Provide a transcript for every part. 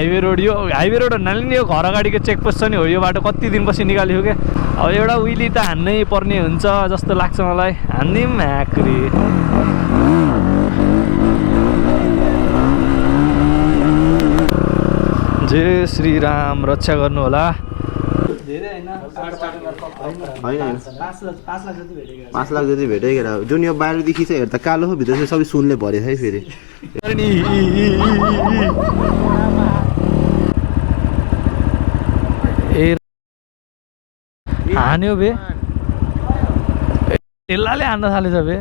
Highway road भन्नाले नि यो घर अगाडिको चेकपोस्ट छ नि हो, यो बाटो कति दिनपछि निकाल्यो क्या। अब एउटा उइली त हान्नै पर्ने हुन्छ जस्तो लाग्छ मलाई। हान्दिउँ ह्याक्री। जय श्रीराम, रक्षा गर्नु होला। 5 लाख जति भेट्यो क्या। जुन यो बाहिरदेखि चाहिँ हेर्दा कालो हो, भित्र चाहिँ सबै सुनले भरे है फेरि। हान्यो बे, ढिल्लाले हान्न थालेछ बे।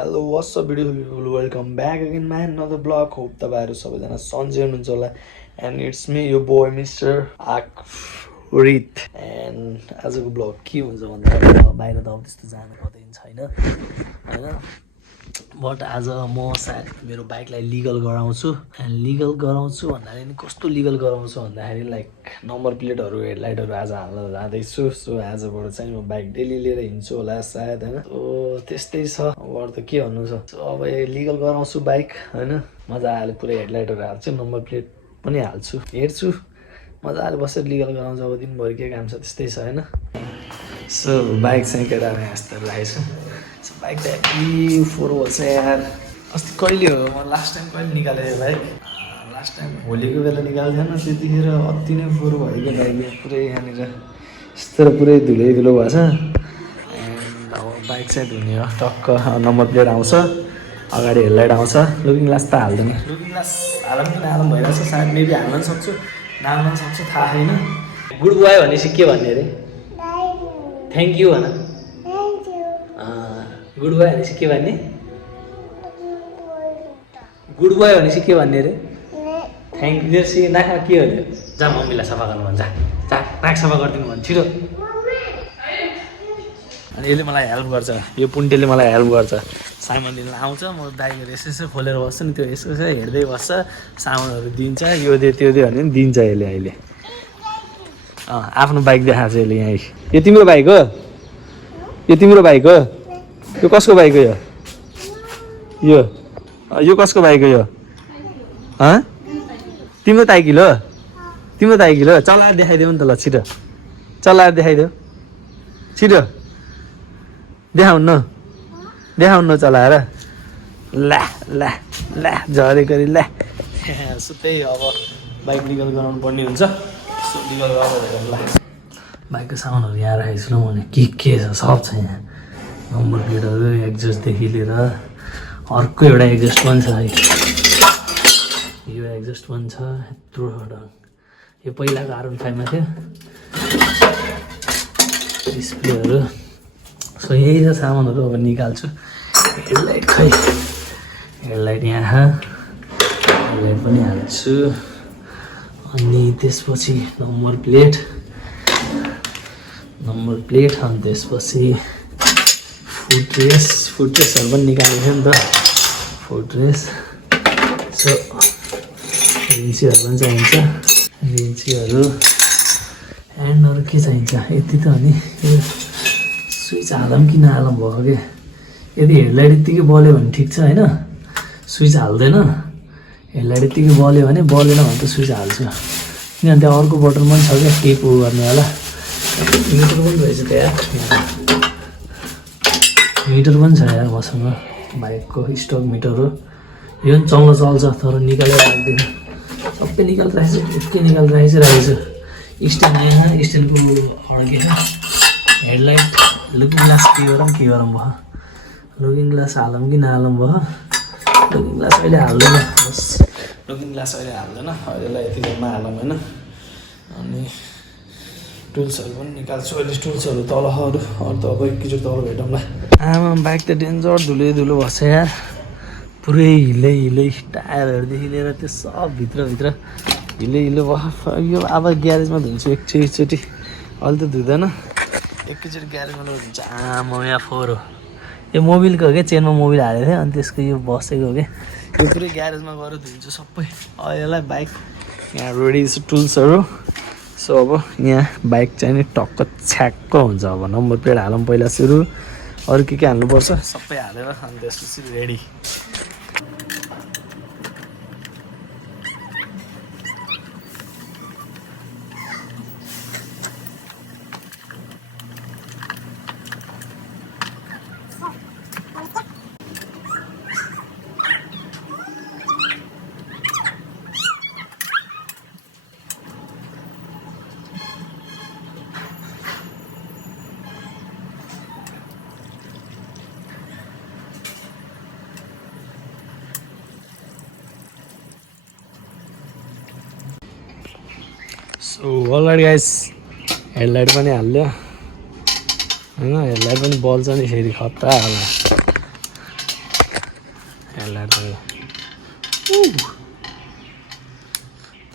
Hello what's up video people, welcome back again my another blog. Hope तपाईँहरू सबैजना सन्चै हुनुहुन्छ होला। And it's me yo boy mister Aakrit. And आजको ब्लग के हुन्छ भन्दा बाहिर त अब त्यस्तो जानु कतै छैन होइन, बट आज म सायद मेरो बाइकलाई लिगल गराउँछु। एन्ड लिगल गराउँछु भन्नाले नि कस्तो लिगल गराउँछु भन्दाखेरि लाइक नम्बर प्लेटहरू हेडलाइटहरू आज हाल्न जाँदैछु। सो आजबाट चाहिँ म बाइक डेली लिएर हिँड्छु होला सायद होइन। सो त्यस्तै छ, अब त के भन्नु छ। सो अब लिगल गराउँछु बाइक होइन, मजाले पुरै हेडलाइटहरू हाल्छु, नम्बर प्लेट पनि हाल्छु, हेर्छु मजाले बसेर लिगल गराउँछु। अब दिनभरि के काम छ त्यस्तै छ होइन। सो बाइक चाहिँ केटाहरू यस्तो राखेको छु। सो बाइक त यति फोहोर भएछ यार। अस्ति कहिले हो म लास्ट टाइम कहिले निकालेँ बाइक, लास्ट टाइम होलीको बेला निकालेको थिएन, त्यतिखेर अति नै फोहोर भएको बाइक पुरै यहाँनिर यस्तो पुरै धुलो भएछ। एन्ड अब बाइक चाहिँ धुने हो, टक्क नम्बर प्लेट आउँछ, अगाडि हेडलाइट आउँछ। लुकिङ ग्लास त हाल्दैन, लुकिङ ग्लास हालौँ कि नहालौँ भइरहेछ। सायद मेबी हाल्न पनि सक्छु, नहाल्न पनि सक्छु, थाहा छैन। गुड बोय भनेपछि के भन्ने अरे? थ्याङ्क यू भन। गुड बोय भनेपछि के भन्ने? गुड बोय भनेपछि के भन्ने अरे? थ्याङ्क यू सी नाकमा के हो त्यो? जा मम्मीलाई सफा गर्नु भन्छ, जा नाक सफा गरिदिनु भन्छ छिटो। अनि यसले मलाई हेल्प गर्छ, यो पुन्टेले मलाई हेल्प गर्छ। सामान लिन आउँछ, म बाइकहरू यसो खोलेर बस्छु नि, त्यो यसो हेर्दै बस्छ, सामानहरू दिन्छ, यो दे त्यो दे भने पनि दिन्छ यसले। अहिले आफ्नो बाइक देखाएको छ यसले यहाँ। यो तिम्रो बाइक हो? यो तिम्रो बाइक हो? यो कसको बाइक हो? यो कसको बाइक हो? यो तिम्रो साइकल हो? तिम्रो साइकल हो? चलाएर देखाइदेऊ नि त ल, छिटो चलाएर देखाइदेऊ, छिटो देखाउनु चलाएर। ला ला ला झरेको ला। सो त्यही अब बाइक लिगल गराउनु पर्ने हुन्छ। सो लिगल गराउनु ल। बाइकको सामानहरू यहाँ राखेको छु भने के छ सब छ यहाँ। नम्बर प्लेटहरू, एक्जस्टदेखि लिएर अर्को एउटा एक्जस्ट पनि छ है, यो एक्जस्ट पनि छ यत्रो। यो पहिलाको R15मा थियो डिस्प्लेहरू। सो यही छ सामानहरू। अब निकाल्छु। हेडलाइट खै, हेडलाइट यहाँ, हेडलाइट पनि हाल्छु। अनि त्यसपछि नम्बर प्लेट, अनि त्यसपछि फुटरेसहरू पनि निकालेको थियो नि त, फुटरेस। सो रिन्सीहरू पनि चाहिन्छ, रिन्सीहरू। एन्ड अरू के चाहिन्छ? यति त हो नि। यो स्विच हालौँ कि नहालौँ भयो क्या। यदि हेडलाइट यत्तिकै बल्यो भने ठिक छ होइन, स्विच हाल्दैन। हेडलाइट यत्तिकै बल्यो भने, बलेन भने त स्विच हाल्छु। किनभने त्यहाँ अर्को बटन पनि छ क्या टेप गर्ने होला। मिटर पनि रहेछ त्यहाँ, मिटर पनि छ यार मसँग, बाइकको स्टक मिटर हो। यो पनि चल्छ तर निकालेर राख्दैन, सबै निकालेर राखेको छु, एकै निकालेर राखेको छु। स्ट्यान्ड यहाँ, स्ट्यान्डको अड्केछ। हेडलाइट, लुकिङ ग्लास के गरौँ भयो। लुकिङ ग्लास हालौँ कि नहालौँ भयो। लुकिङ ग्लास अहिले हाल्दैन, बस लुकिङ ग्लास अहिले हाल्दैन, अहिलेलाई यतिकोमा हालौँ होइन। अनि टुल्सहरू पनि निकाल्छु अहिले, टुल्सहरू तलहरू अरू त अब एकैचोटि तल भेटौँला। आमा बाइक त डेन्जर धुलो भएछ यार, पुरै हिलै टायरहरूदेखि लिएर त्यो सब भित्र हिलो भयो। यो अब ग्यारेजमा धुन्छु एकचोटि, अहिले त धुँदैन, एकैचोटि ग्यारेजमा धुन्छ। आमा यहाँ फोहोर हो, यो मोबिलको हो क्या, चेनमा मोबिल हालेको थियो अनि त्यसको यो बसेको हो क्या। यो पुरै ग्यारेजमा गएर धुन्छु सबै। यसलाई बाइक यहाँ रेडी छ टुल्सहरू। सो अब यहाँ बाइक चाहिँ नि टक्क छ्याक्क हुन्छ। अब नम्बर प्लेट हालौँ पहिला सुरु, अरू के हाल्नुपर्छ सबै हालेर अनि त्यसपछि ready. So already guys headlight पनि हाल्यो होइन, हेडलाइट पनि बल्छ नि फेरि खतरा होला हेडलाइट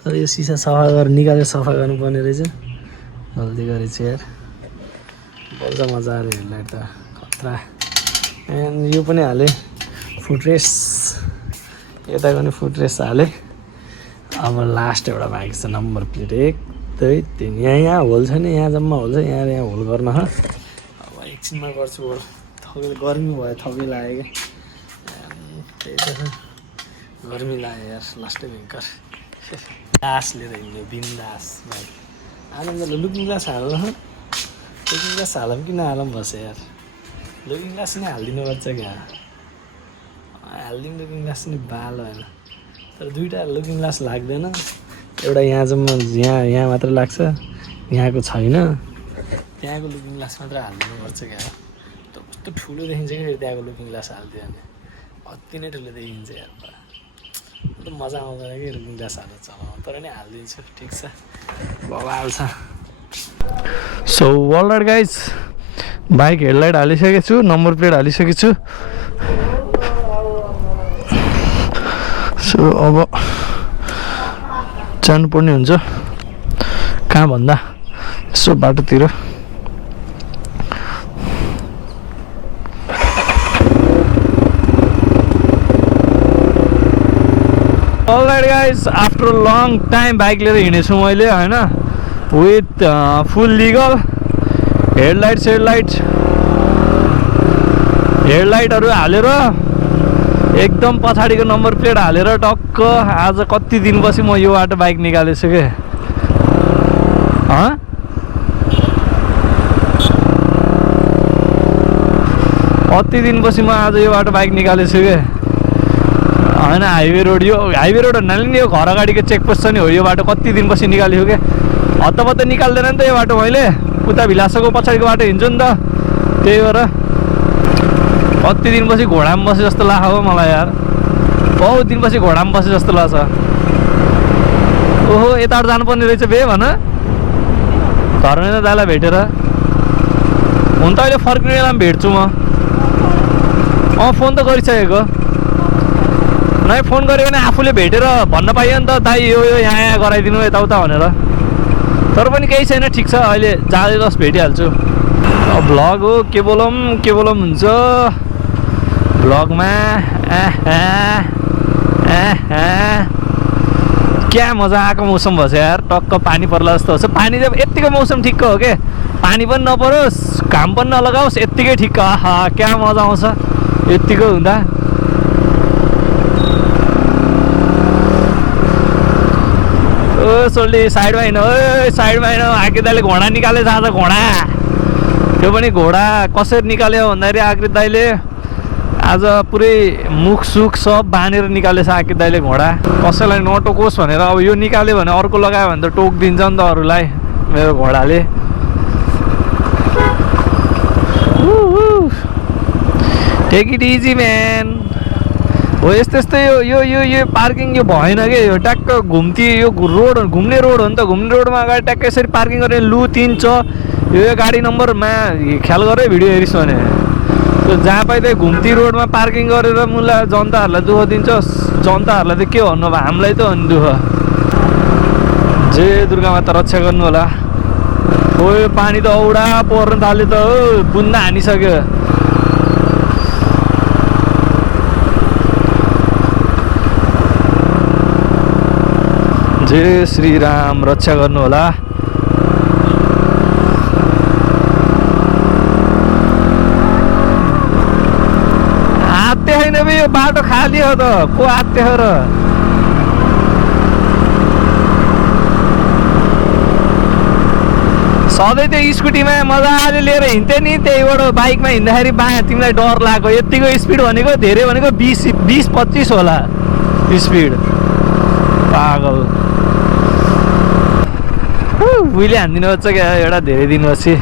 तर यो सिसा सफा गरेर निकालेर सफा गर्नुपर्ने रहेछ, गल्ती गरेछ यार। बल्छ मजाले हेडलाइट त खतरा। एन्ड यो पनि हालेँ फुटरेस, यताको नि फुटरेस हालेँ। अब लास्ट एउटा बाँकी छ नम्बर प्लेट, एक दुई तिन। यहाँ होल छ नि, यहाँ जम्मा होल छ, यहाँ होल गर्न। अब एकछिनमा गर्छु होल। थकै गर्मी भयो, थकै लाग्यो क्या, त्यही त गर्मी लाग्यो यार। लास्टै भयङ्कर ग्लास लिएर हिँड्यो बिन्दास भाइ। आनन्दले लुकिङ ग्लास हाल्न, लुकिङ ग्लास हालौँ कि नहालौँ बस यार। लुकिङ ग्लास नै हालिदिनु पर्छ क्या, हालिदिउँ लुकिङ ग्लास नि बाल होइन। तर दुईवटा लुकिङ ग्लास लाग्दैन, एउटा यहाँ जम्मा यहाँ मात्र लाग्छ, यहाँको छैन। त्यहाँको लुकिङ ग्लास मात्र हालिदिनुपर्छ क्या। त कस्तो ठुलो देखिन्छ कि फेरि त्यहाँको लुकिङ ग्लास हालिदियो भने, अति नै ठुलो देखिन्छ यार। त मजा आउँदैन कि लुकिङ ग्लास हालेर चलाउनु, तर नि हालिदिन्छु ठिक छ, बवाल छ। So alright guys, bike headlight हालिसकेको छु, नम्बर प्लेट हालिसकेको छु। सो अब जानुपर्ने हुन्छ, कहाँ भन्दा यसो बाटोतिर। All right guys, after long time bike लिएर हिँडेछु मैले होइन, विथ फुल लिगल हेडलाइटहरू हालेर एकदम पछाडिको नम्बर प्लेट हालेर टक्क। आज कति दिनपछि म यो बाटो बाइक निकालेछु के, कति दिनपछि म आज यो बाटो बाइक निकालेछु के होइन। हाइवे रोड, यो हाइवे रोड भन्नाले नि यो घर अगाडिको चेकपोस्ट छ नि हो, यो बाटो कति दिनपछि निकालेको के। हत्तपत्त निकाल्दैन नि त यो बाटो, मैले उता भिलासको पछाडिको बाटो हिँड्छु नि त, त्यही भएर कति दिनपछि घोडामा बसे जस्तो लाग्छ हो मलाई यार। बहुत दिनपछि घोडामा बसे जस्तो लाग्छ। ओहो यताबाट जानुपर्ने रहेछ बे भन, धर्मेन्द्र दाइलाई भेटेर। हुन त अहिले फर्किने बेलामा भेट्छु म। फोन त गरिसकेको, नै फोन गरेको भने आफूले भेटेर भन्न पाइयो नि त, दाइ यो यहाँ गराइदिनु यताउता भनेर। तर पनि केही छैन, ठिक छ, अहिले जाँदै जस भेटिहाल्छु। भ्लग हो के बोलौँ हुन्छ भ्लगमा। क्या मजा आएको मौसम भएछ यार, टक्क पानी पर्ला जस्तो छ। पानी चाहिँ यत्तिको मौसम ठिक्क हो के, पानी पनि नपरोस् घाम पनि नलगाओस्, यत्तिकै ठिक्क। आहा क्या मजा आउँछ यत्तिको हुँदा। ओ सोल्टी साइडमा हिँड, ओ साइडमा हिँड। आकृत दाइले घोडा निकालेछ आज, घोडा। त्यो पनि घोडा कसरी निकाल्यो भन्दाखेरि आकृत दाइले आज पुरै मुख सुख सब बाँधेर निकालेछ आकृत दाइले घोडा। कसैलाई नटोकोस् भनेर। अब यो निकाल्यो भने अर्को लगायो भने त टोक दिन्छ नि त अरूलाई मेरो घोडाले। Take it easy man. हो यस्तो यस्तो यो पार्किङ यो भएन कि, यो ट्याक्क घुम्ती यो रोड घुम्ने रोड हो नि त। घुम्ने रोडमा अगाडि ट्याक्क यसरी पार्किङ गरेर लु तिन च यो गाडी नम्बरमा ख्याल गरेर भिडियो हेरिस् भने त्यो जहाँ पाइ त्यही घुम्ती रोडमा पार्किङ गरेर मुला जनताहरूलाई दुःख दिन्छ। जनताहरूलाई त के भन्नु, अब हामीलाई त हो नि दुःख। जय दुर्गा माता रक्षा गर्नु होला। हो यो पानी त औडा पर्न थाल्यो त, हो बुन्दा हानिसक्यो। जय श्रीराम, रक्षा गर्नु होला। आत्ते होइन बे, यो बाटो खाली हो त, को आत्ते हो र? सधैँ त्यो स्कुटीमा मजाले लिएर हिँड्थ्यो नि, त्यहीबाट बाइकमा हिँड्दाखेरि तिमीलाई डर लाग्यो। यतिको स्पिड भनेको धेरै भनेको 20-25 होला स्पिड। पागल उहिले हानिदिनु पर्छ क्या एउटा धेरै दिनपछि।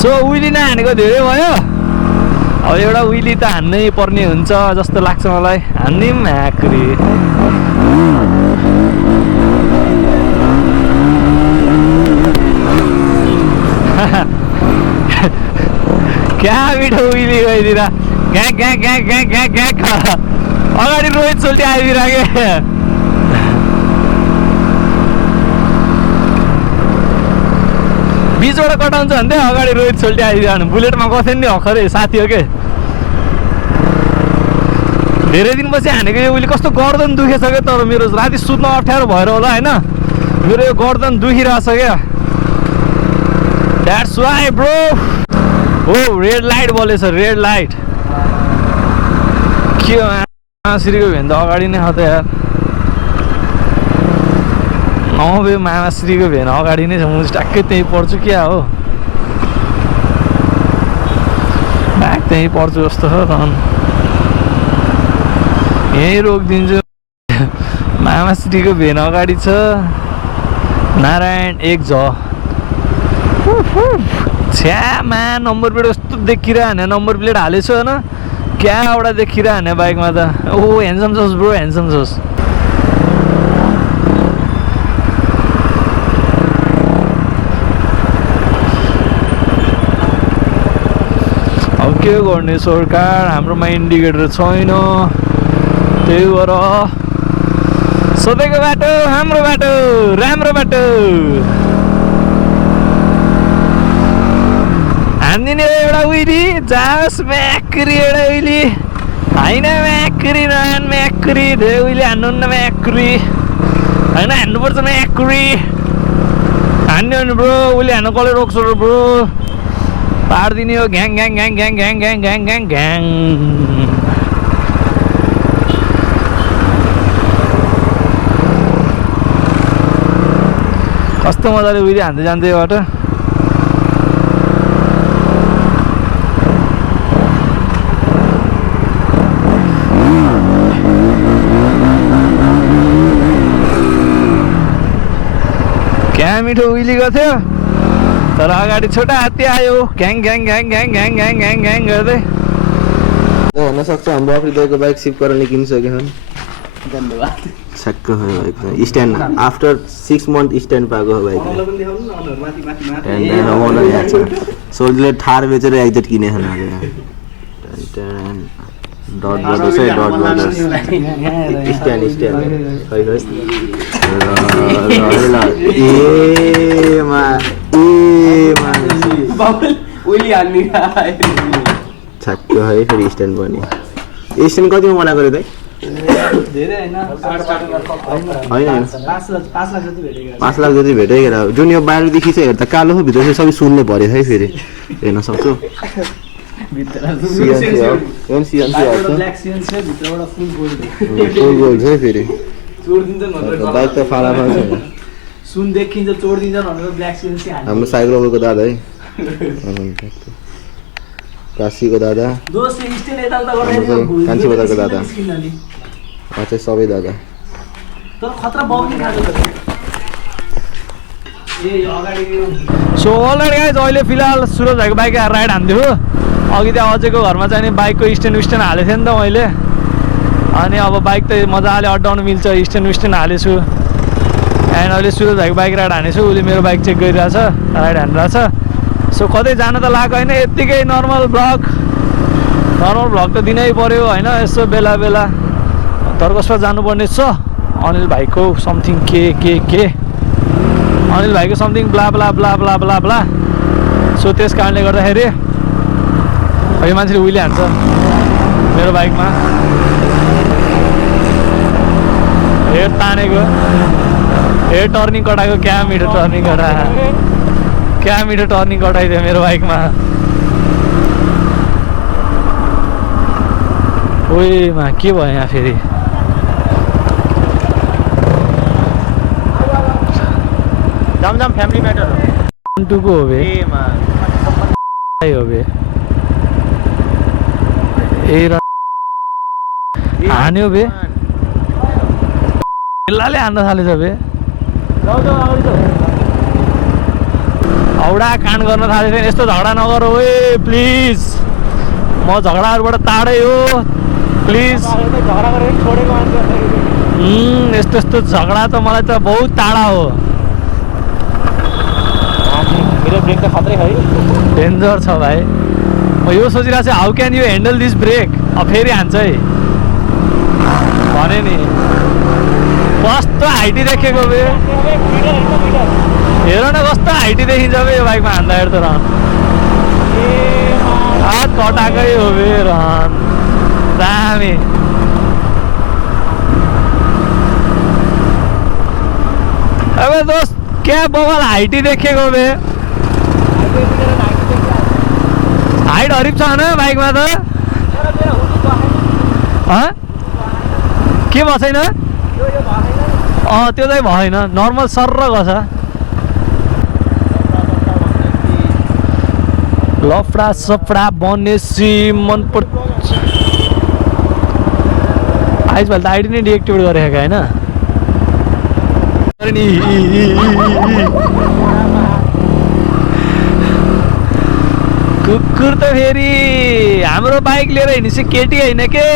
सो उहिले नहानेको धेरै भयो, अब एउटा उहिले त हान्नै पर्ने हुन्छ जस्तो लाग्छ मलाई। हान्ने म्याक्री क्या मिठो उहिले गइदिएर ग्याक ग्याक ग्याक ग्याक ग्याक ग्याक। अगाडि रोहित सोल्टी आइदिइराखे। बिचबाट कटाउँछ भने चाहिँ अगाडि रोहित सोल्टी आइदिरहनु। बुलेटमा गएको नि भर्खरै साथी हो के, धेरै दिनपछि हानेको यो उहिले कस्तो गर्दन दुखेछ क्या। तर मेरो राति सुत्न अप्ठ्यारो भएर होला होइन, मेरो यो गर्दन दुखिरहेछ क्या। That's why bro. हो रेड लाइट बोलेछ, रेड लाइट। के मामाश्रीको भेन त अगाडि नै छ त यार। बे मामाश्रीको भेन अगाडि नै छ, म ट्याक्कै त्यहीँ पढ्छु क्या हो, ब्याग त्यहीँ पढ्छु जस्तो छ। यहीँ रोकिदिन्छु। मामाश्रीको भेन अगाडि छ, नारायण 1 झ। छ्यामा नम्बर प्लेट कस्तो देखिरहने, नम्बर प्लेट हालेछु होइन, क्या एउटा देखिरहने बाइकमा त। ओ ह्यान्डसम छोस् ब्रो, ह्यान्डसम छोस्। अब के गर्ने सरकार, हाम्रोमा इन्डिकेटर छैन, त्यही भएर सधैँको बाटो हाम्रो बाटो, राम्रो बाटो। हान्दिने एउटा उइली जाओस् म्याक्री, एउटा उइली होइन म्याक्री नहान म्याक्री, धेरै उइली हान्नुहुन्न म्याक्री होइन, हान्नुपर्छ म्याक्री। हान्ने हो नि ब्रो, उसले हान्नु कसले रोक्छ र ब्रो, पारिदिने हो घ्याङ घ्याङ घ्याङ घ्याङ घ्याङ घ्याङ घ्याङ घ्याङ घ्याङ। कस्तो मजाले उहिले हान्दै जान्थ्यो यो बाटो। क्या मिठो उहिलेको थियो, तर अगाडि छोटा हात्ती आयो घ्याङ घ्याङ घ्याङ घ्याङ घ्याङ घ्याङ घ्याङ घ्याङ गर्दै। हुनसक्छ हाम्रो अफ्रिदाको बाइक सिपकरणले किनिसक्यो छन्। धन्यवाद। छक्क भयो एकदम। स्ट्यान्ड आफ्टर 6 मन्थ स्ट्यान्ड पाएको हो बाइक। सोल्टीले थार बेचेर एक्जेट किनेछन् अरे। डट ब्रदर्स है, डट ब्रदर्स स्ट्यान्ड स्ट्यान्ड खै खै छक्क है फेरि स्ट्यान्ड पनि। स्ट्यान्ड कतिमा बनाएको रे दाइ? होइन 5 लाख जति भेट्यो क्या। जुन यो बाहिरदेखि चाहिँ हेर्दा कालो हो, भित्र चाहिँ सबै सुनले भरेछ है। फेरि हेर्न सक्छु फुल गोल्ड है। फेरि बाइक त फाला छैन, सुन देखिन्छ चोडिदिन्छ भनेर ब्ल्याक सिएनसी हाल्नु। हाम्रो साइकलको दादा है, काशीको दादा, कान्छी बजारको दादा, चाहिँ सबै दादा। सो अलरेडी गाइज अहिले फिलहाल सुरज भाइको बाइक राइड हान्थ्यो। अघि त्यहाँ अझैको घरमा चाहिँ नि बाइकको स्ट्यान्ड विस्ट्यान्ड हालेको थिएँ नि त मैले, अनि अब बाइक त मजाले अड्डाउनु मिल्छ, स्ट्यान्ड विस्ट्यान्ड हालेछु। एन्ड अहिले सुरज भाइको बाइक राइड हानेछु, उसले मेरो बाइक चेक गरिरहेछ, राइड हानिरहेछ। सो कतै जान त लागेको होइन, यत्तिकै नर्मल भ्लग त दिनै पऱ्यो होइन। यसो बेला बेला धर्कसमा जानुपर्ने छ, अनिल भाइको समथिङ के अनिल भाइको something blah blah blah blah blah blah. So त्यस कारणले गर्दाखेरि यो मान्छेले उहिले हान्छ मेरो बाइकमा, हेड तानेको। ए टर्निङ कटाएको क्या मिठो टर्निङ कटा क्या मिठो टर्निङ कटाइदियो मेरो बाइकमा ओइमा के भयो यहाँ फेरि जमजम फ्यामिली म्याटर हो टुको हो बे हो बे ए हान्यो बे बेलाले हान्न थालेछ बे औडा काण्ड गर्न थालेको थिएँ यस्तो झगडा नगर ओए प्लिज म झगडाहरूबाट टाढै हो प्लिज यस्तो यस्तो झगडा त मलाई त बहुत टाढा हो मेरो ब्रेक त खत्रै है डेन्जर छ भाइ म यो सोचिरहेको छु how can you handle this break अब फेरि हान्छ है भने नि कस्तो हाइटी देखेको बे हेर न कस्तो हाइटी देखिन्छ बे यो बाइकमा हान्दाखेरि त रहन कटाकै हो बे रहन दामी अबे दोस्त क्या बवाल हाइटी देखेको बे हाइट हरिप छ न बाइकमा त के भएको छैन त्यो चाहिँ भएन नर्मल सर्र गछ लफडा सफडा बनेसी मन पर्छ आइजभन्दा त आइडी नै डिएक्टिभेट गरेको होइन कुकुर त फेरि हाम्रो बाइक लिएर हिँडेपछि केटी होइन के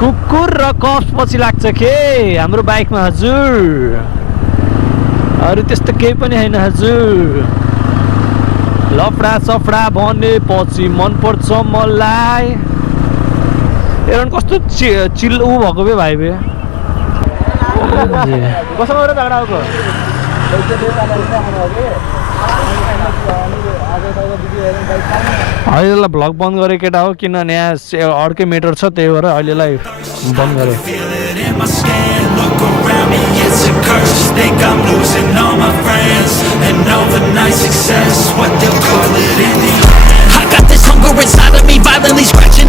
कुकुर र कफ पछि लाग्छ के हाम्रो बाइकमा हजुर अरू त्यस्तो केही पनि होइन हजुर लफडा सफडा भने पछि मन पर्छ मलाई हेर कस्तो चिल ऊ भएको बे भाइ बे कसँग झगडा आएको अहिलेलाई भ्लग बन्द गरेँ केटा हो किनभने यहाँ अर्कै मेटर छ त्यही भएर अहिलेलाई बन्द गरेँ I got this hunger inside of me, violently scratching